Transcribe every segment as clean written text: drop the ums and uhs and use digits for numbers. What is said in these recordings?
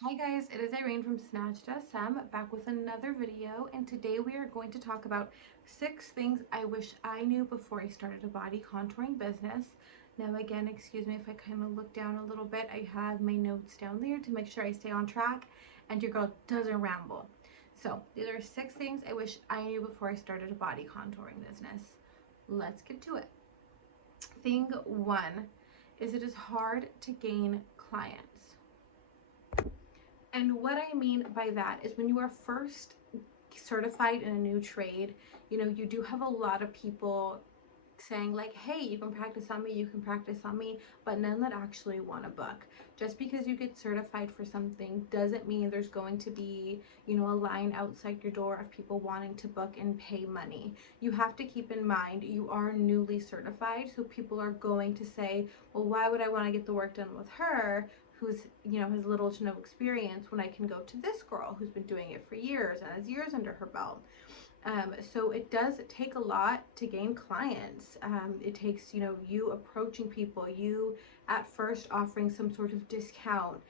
Hi guys, it is Irene from Snatched SM back with another video, and today we are going to talk about 6 things I wish I knew before I started a body contouring business. Now again, excuse me if I kind of look down a little bit. I have my notes down there to make sure I stay on track and your girl doesn't ramble. So these are 6 things I wish I knew before I started a body contouring business. Let's get to it. Thing 1 is it is hard to gain clients. And what I mean by that is when you are first certified in a new trade, you do have a lot of people saying like, hey, you can practice on me, you can practice on me, but none that actually want to book. Just because you get certified for something doesn't mean there's going to be, a line outside your door of people wanting to book and pay money. You have to keep in mind you are newly certified, so people are going to say, well, why would I want to get the work done with her who's, has little to no experience when I can go to this girl who's been doing it for years and has years under her belt. So it does take a lot to gain clients. It takes, you approaching people, you at first offering some sort of discount,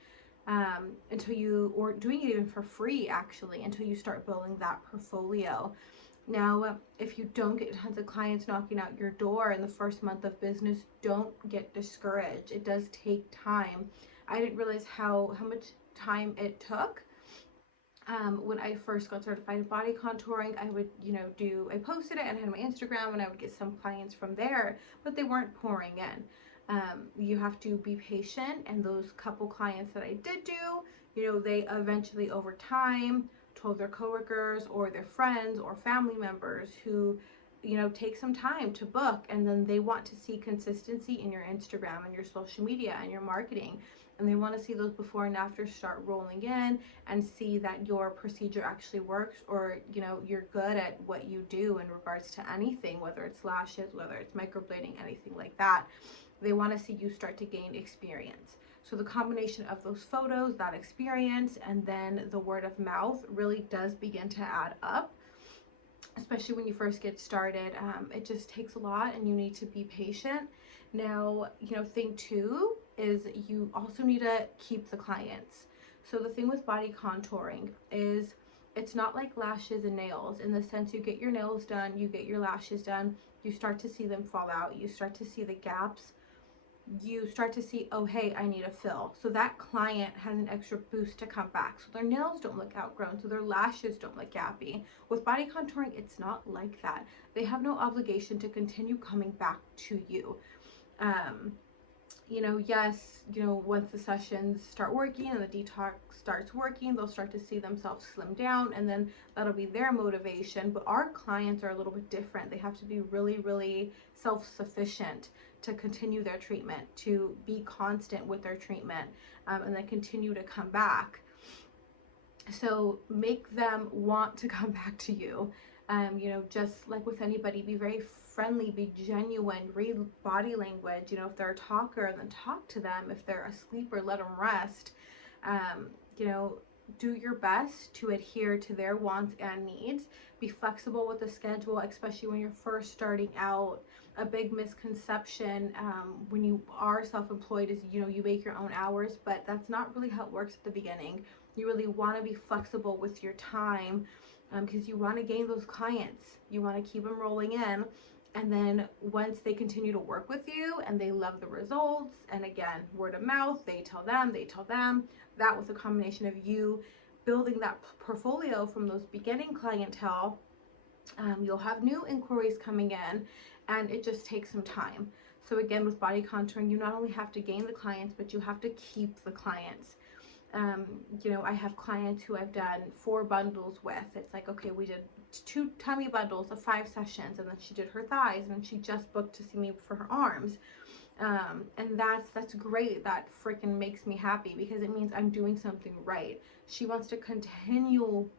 or doing it even for free actually, until you start building that portfolio. Now, if you don't get tons of clients knocking out your door in the first month of business, don't get discouraged. It does take time. I didn't realize how much time it took. When I first got certified in body contouring, I would, I posted it and I had my Instagram and I would get some clients from there, but they weren't pouring in. You have to be patient, and those couple clients that I did do, they eventually over time told their coworkers or their friends or family members who, take some time to book, and then they want to see consistency in your Instagram and your social media and your marketing, and they want to see those before and after start rolling in and see that your procedure actually works, or you're good at what you do in regards to anything, whether it's lashes, whether it's microblading, anything like that. They want to see you start to gain experience. So the combination of those photos, that experience, and then the word of mouth really does begin to add up, especially when you first get started. It just takes a lot, and you need to be patient. Now, thing 2 is you also need to keep the clients. So the thing with body contouring is it's not like lashes and nails, in the sense you get your nails done, you get your lashes done, you start to see them fall out, you start to see the gaps, you start to see, oh, hey, I need a fill. So that client has an extra boost to come back. So their nails don't look outgrown, so their lashes don't look gappy. With body contouring, it's not like that. They have no obligation to continue coming back to you. Yes, once the sessions start working and the detox starts working, they'll start to see themselves slim down, and then that'll be their motivation. But our clients are a little bit different. They have to be really, really self-sufficient to continue their treatment, to be constant with their treatment, and then continue to come back. So make them want to come back to you. Just like with anybody, be very friendly, be genuine, read body language. If they're a talker, then talk to them. If they're a sleeper, let them rest. Do your best to adhere to their wants and needs. Be flexible with the schedule, especially when you're first starting out. A big misconception when you are self-employed is, you make your own hours, but that's not really how it works at the beginning. You really want to be flexible with your time, because you want to gain those clients. You want to keep them rolling in. And then once they continue to work with you and they love the results, and again, word of mouth, they tell them, that was a combination of you building that portfolio from those beginning clientele. You'll have new inquiries coming in, and it just takes some time. So again, with body contouring, you not only have to gain the clients, but you have to keep the clients. I have clients who I've done 4 bundles with. It's like, okay, we did 2 tummy bundles of 5 sessions, and then she did her thighs, and then she just booked to see me for her arms. And that's great. That freaking makes me happy, because it means I'm doing something right. She wants to continuously,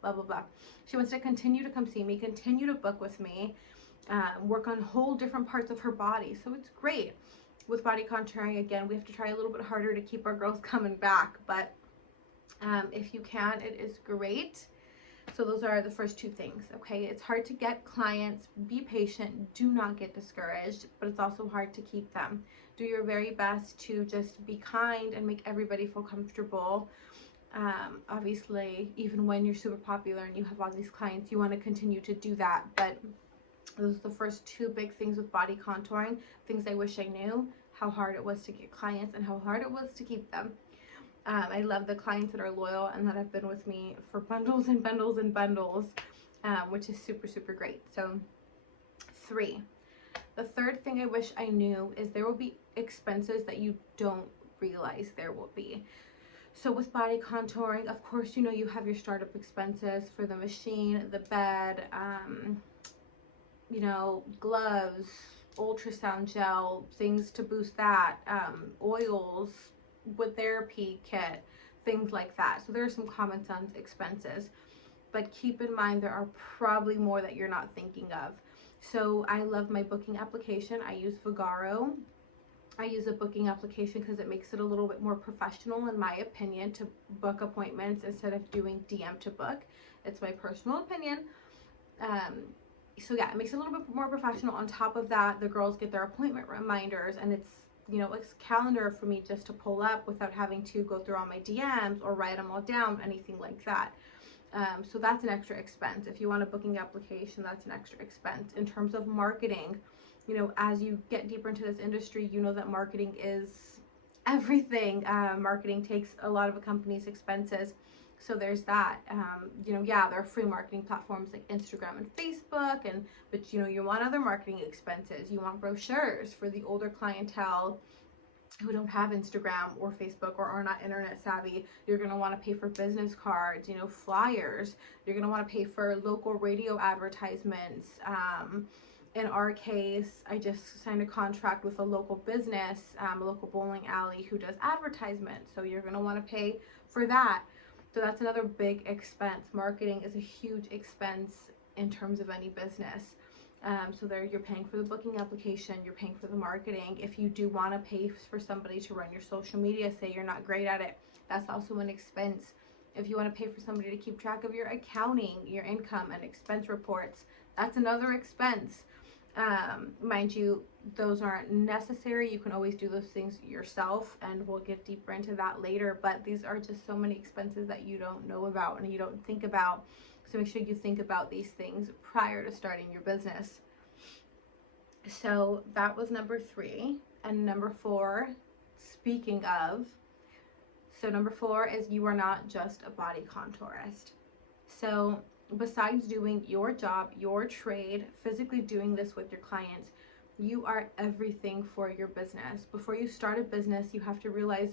blah, blah, blah. She wants to continue to come see me, continue to book with me, work on whole different parts of her body. So it's great. With body contouring, again, we have to try a little bit harder to keep our girls coming back, but if you can, it is great. So those are the first 2 things, okay? It's hard to get clients. Be patient. Do not get discouraged, but it's also hard to keep them. do your very best to just be kind and make everybody feel comfortable. Obviously, even when you're super popular and you have all these clients, you want to continue to do that. But those are the first two big things with body contouring, things I wish I knew, how hard it was to get clients and how hard it was to keep them. I love the clients that are loyal and that have been with me for bundles and bundles and bundles, which is super, super great. So 3. The third thing I wish I knew is there will be expenses that you don't realize there will be. So with body contouring, of course, you know, you have your startup expenses for the machine, the bed, you know, gloves, ultrasound gel, things to boost that, oils, with therapy kit, things like that. So there are some common sense expenses, but keep in mind there are probably more that you're not thinking of. So I love my booking application. I use Vagaro. I use a booking application because it makes it a little bit more professional, in my opinion, to book appointments instead of doing DM to book. It's my personal opinion. So yeah, it makes it a little bit more professional. On top of that, the girls get their appointment reminders, and it's, you know, it's a calendar for me just to pull up without having to go through all my DMs or write them all down, anything like that. So that's an extra expense. If you want a booking application, that's an extra expense. In terms of marketing, you know, as you get deeper into this industry, you know that marketing is everything. Marketing takes a lot of a company's expenses. So there's that. You know, yeah, there are free marketing platforms like Instagram and Facebook, but you know, you want other marketing expenses. You want brochures for the older clientele who don't have Instagram or Facebook or are not internet savvy. You're going to want to pay for business cards, you know, flyers. You're going to want to pay for local radio advertisements. In our case, I just signed a contract with a local business, a local bowling alley who does advertisements. So you're going to want to pay for that. So that's another big expense. Marketing is a huge expense in terms of any business. So there, you're paying for the booking application, you're paying for the marketing. If you do want to pay for somebody to run your social media, say you're not great at it, that's also an expense. If you want to pay for somebody to keep track of your accounting, your income and expense reports, that's another expense. Mind you, those aren't necessary. You can always do those things yourself, and we'll get deeper into that later, but these are just so many expenses that you don't know about and you don't think about. So make sure you think about these things prior to starting your business. So that was number 3. And number 4, speaking of, so number 4 is you are not just a body contourist. So besides doing your job, your trade, physically doing this with your clients, you are everything for your business. Before you start a business, you have to realize,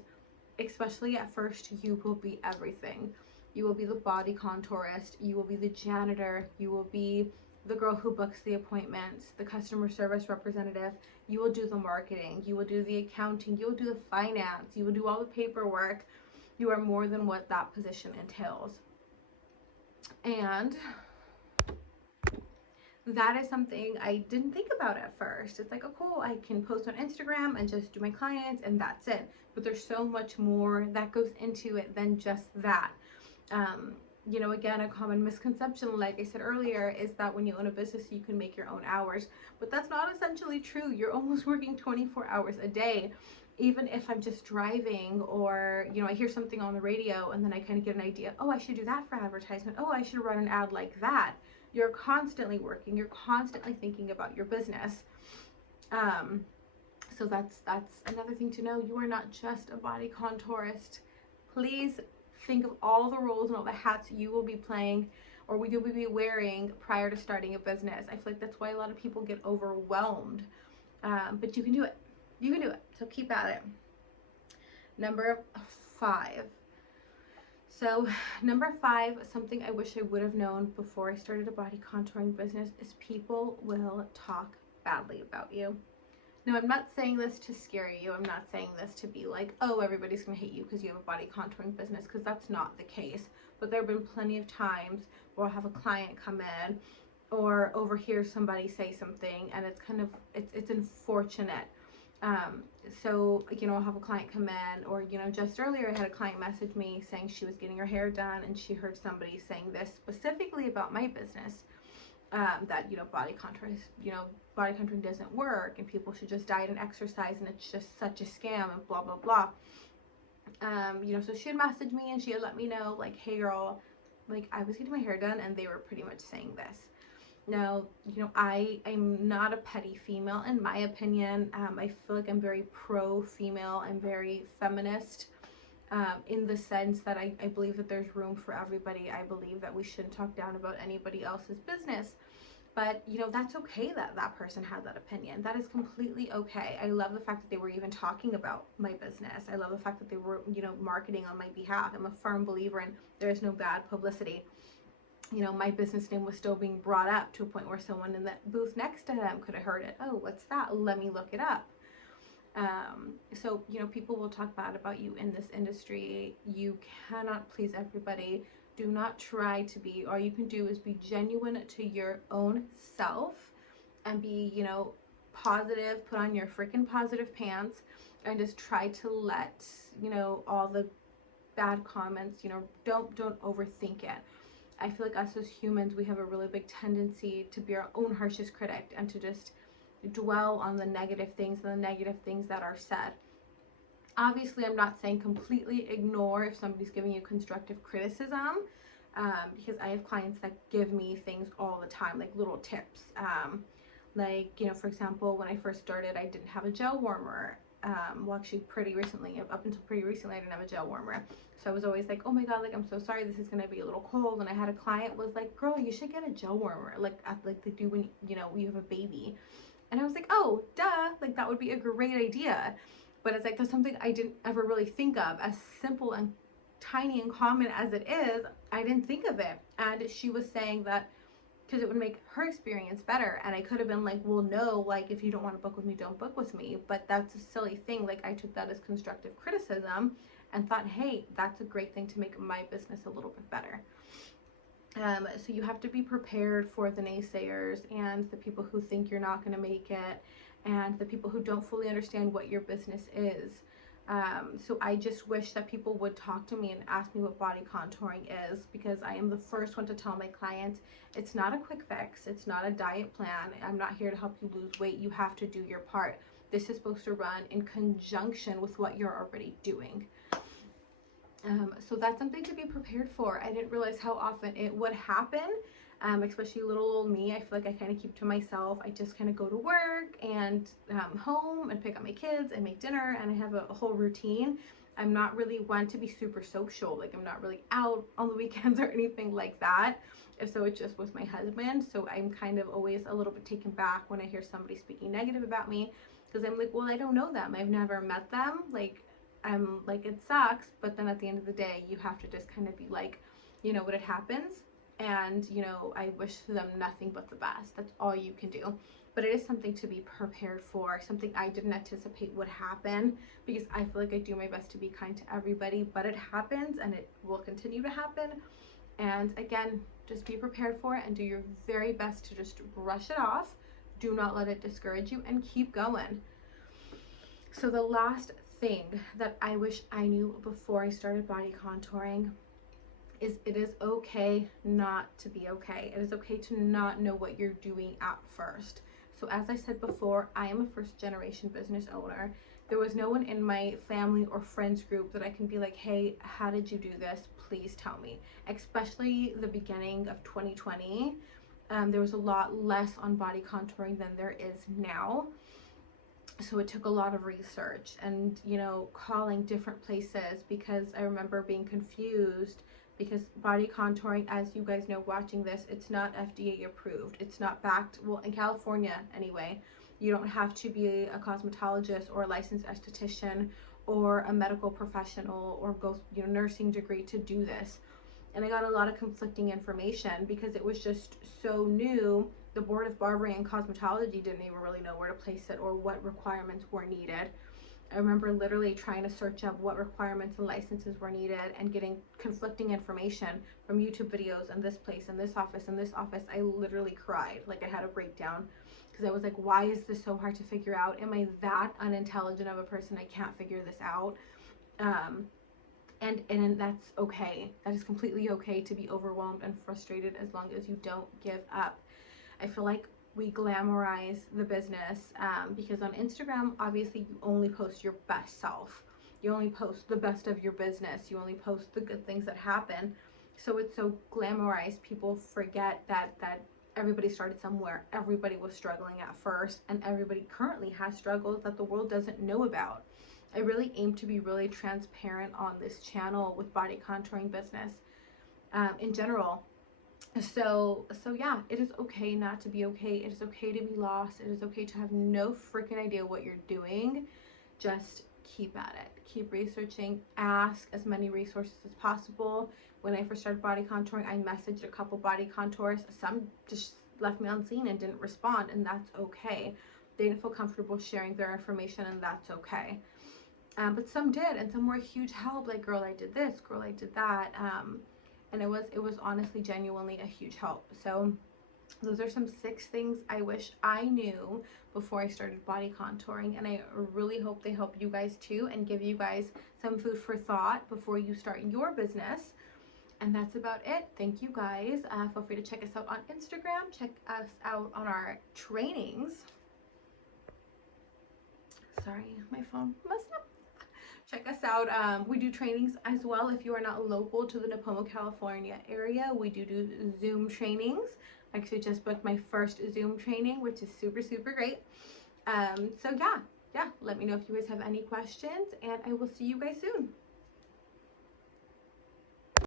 especially at first, you will be everything. You will be the body contourist, you will be the janitor, you will be the girl who books the appointments, the customer service representative, you will do the marketing, you will do the accounting, you will do the finance, you will do all the paperwork. You are more than what that position entails. And that is something I didn't think about at first. It's like, oh cool, I can post on Instagram and just do my clients and that's it. But there's so much more that goes into it than just that. You know, again, a common misconception, like I said earlier, is that when you own a business, you can make your own hours. But that's not essentially true. You're almost working 24 hours a day. Even if I'm just driving, or, you know, I hear something on the radio and then I kind of get an idea, oh, I should do that for advertisement. Oh, I should run an ad like that. You're constantly working. You're constantly thinking about your business. So that's another thing to know. You are not just a body contourist. Please think of all the roles and all the hats you will be playing, or you will be wearing prior to starting a business. I feel like that's why a lot of people get overwhelmed. But you can do it. You can do it. So keep at it. Number 5. So number 5, something I wish I would have known before I started a body contouring business, is people will talk badly about you. Now, I'm not saying this to scare you. I'm not saying this to be like, oh, everybody's going to hate you because you have a body contouring business, because that's not the case. But there have been plenty of times where I'll have a client come in or overhear somebody say something, and it's kind of, it's unfortunate. So, you know, I'll have a client come in, or, you know, just earlier I had a client message me saying she was getting her hair done and she heard somebody saying this specifically about my business. that, body contouring doesn't work and people should just diet and exercise and it's just such a scam and blah, blah, blah. So she had messaged me and she had let me know, like, hey girl, like, I was getting my hair done and they were pretty much saying this. Now, I'm not a petty female in my opinion. I feel like I'm very pro-female. I'm very feminist, in the sense that I believe that there's room for everybody. I believe that we shouldn't talk down about anybody else's business. But, that's okay that that person had that opinion. That is completely okay. I love the fact that they were even talking about my business. I love the fact that they were, marketing on my behalf. I'm a firm believer in there is no bad publicity. My business name was still being brought up to a point where someone in that booth next to them could have heard it. Oh, what's that? Let me look it up. So, people will talk bad about you in this industry. You cannot please everybody. Do not try to be. All you can do is be genuine to your own self and be, positive. Put on your freaking positive pants and just try to let, all the bad comments, don't overthink it. I feel like us as humans, we have a really big tendency to be our own harshest critic and to just dwell on the negative things and the negative things that are said. Obviously, I'm not saying completely ignore if somebody's giving you constructive criticism, because I have clients that give me things all the time, like little tips. For example, when I first started, I didn't have a gel warmer. Well, actually, pretty recently, up until pretty recently, I didn't have a gel warmer. So I was always like, oh my God, like, I'm so sorry, this is going to be a little cold. And I had a client was like, girl, you should get a gel warmer, like they do when, you have a baby. And I was like, oh, duh, like, that would be a great idea. But it's like, that's something I didn't ever really think of. As simple and tiny and common as it is, I didn't think of it. And she was saying that because it would make her experience better. And I could have been like, well, no, like, if you don't want to book with me, don't book with me. But that's a silly thing. Like, I took that as constructive criticism and thought, hey, that's a great thing to make my business a little bit better. So you have to be prepared for the naysayers and the people who think you're not going to make it and the people who don't fully understand what your business is. So I just wish that people would talk to me and ask me what body contouring is, because I am the first one to tell my clients it's not a quick fix. It's not a diet plan. I'm not here to help you lose weight. You have to do your part. This is supposed to run in conjunction with what you're already doing. So that's something to be prepared for. I didn't realize how often it would happen, especially little old me. I feel like I kind of keep to myself. I just kind of go to work and home and pick up my kids and make dinner, and I have a whole routine. I'm not really one to be super social. Like, I'm not really out on the weekends or anything like that. If so, it's just with my husband. So I'm kind of always a little bit taken back when I hear somebody speaking negative about me, because I'm like, well, I don't know them. I've never met them. Like, I'm like, it sucks, but then at the end of the day, you have to just kind of be like, what it happens, and I wish them nothing but the best. That's all you can do. But it is something to be prepared for, something I didn't anticipate would happen, because I feel like I do my best to be kind to everybody, but it happens and it will continue to happen. And again, just be prepared for it and do your very best to just brush it off. Do not let it discourage you and keep going. So the last thing that I wish I knew before I started body contouring is it is okay not to be okay. It is okay to not know what you're doing at first. So as I said before, I am a first generation business owner. There was no one in my family or friends group that I can be like, hey, how did you do this? Please tell me. Especially the beginning of 2020. There was a lot less on body contouring than there is now. So it took a lot of research and, calling different places, because I remember being confused, because body contouring, as you guys know watching this, it's not FDA approved. It's not backed. Well, in California anyway, you don't have to be a cosmetologist or a licensed esthetician or a medical professional or go, nursing degree to do this. And I got a lot of conflicting information because it was just so new. The Board of Barbering and Cosmetology didn't even really know where to place it or what requirements were needed. I remember literally trying to search up what requirements and licenses were needed and getting conflicting information from YouTube videos and this place and this office and this office. I literally cried. Like, I had a breakdown because I was like, why is this so hard to figure out? Am I that unintelligent of a person? I can't figure this out. And that's okay. That is completely okay to be overwhelmed and frustrated, as long as you don't give up. I feel like we glamorize the business, because on Instagram, obviously, you only post your best self. You only post the best of your business. You only post the good things that happen. So it's so glamorized. People forget that everybody started somewhere. Everybody was struggling at first, and everybody currently has struggles that the world doesn't know about. I really aim to be really transparent on this channel with body contouring business, in general. So yeah, it is okay not to be okay. It is okay to be lost. It is okay to have no freaking idea what you're doing. Just keep at it. Keep researching. Ask as many resources as possible. When I first started body contouring, I messaged a couple body contours. Some just left me unseen and didn't respond, and that's okay. They didn't feel comfortable sharing their information, and that's okay. But some did, and some were a huge help. Like, girl, I did this. Girl, I did that. And it was honestly, genuinely a huge help. So those are some 6 things I wish I knew before I started body contouring, and I really hope they help you guys too and give you guys some food for thought before you start your business. And that's about it. Thank you guys. Feel free to check us out on Instagram. Check us out on our trainings. Sorry, my phone messed up. Check us out. We do trainings as well. If you are not local to the Napomo, California area, we do Zoom trainings. I actually just booked my first Zoom training, which is super, super great. So yeah, let me know if you guys have any questions, and I will see you guys soon.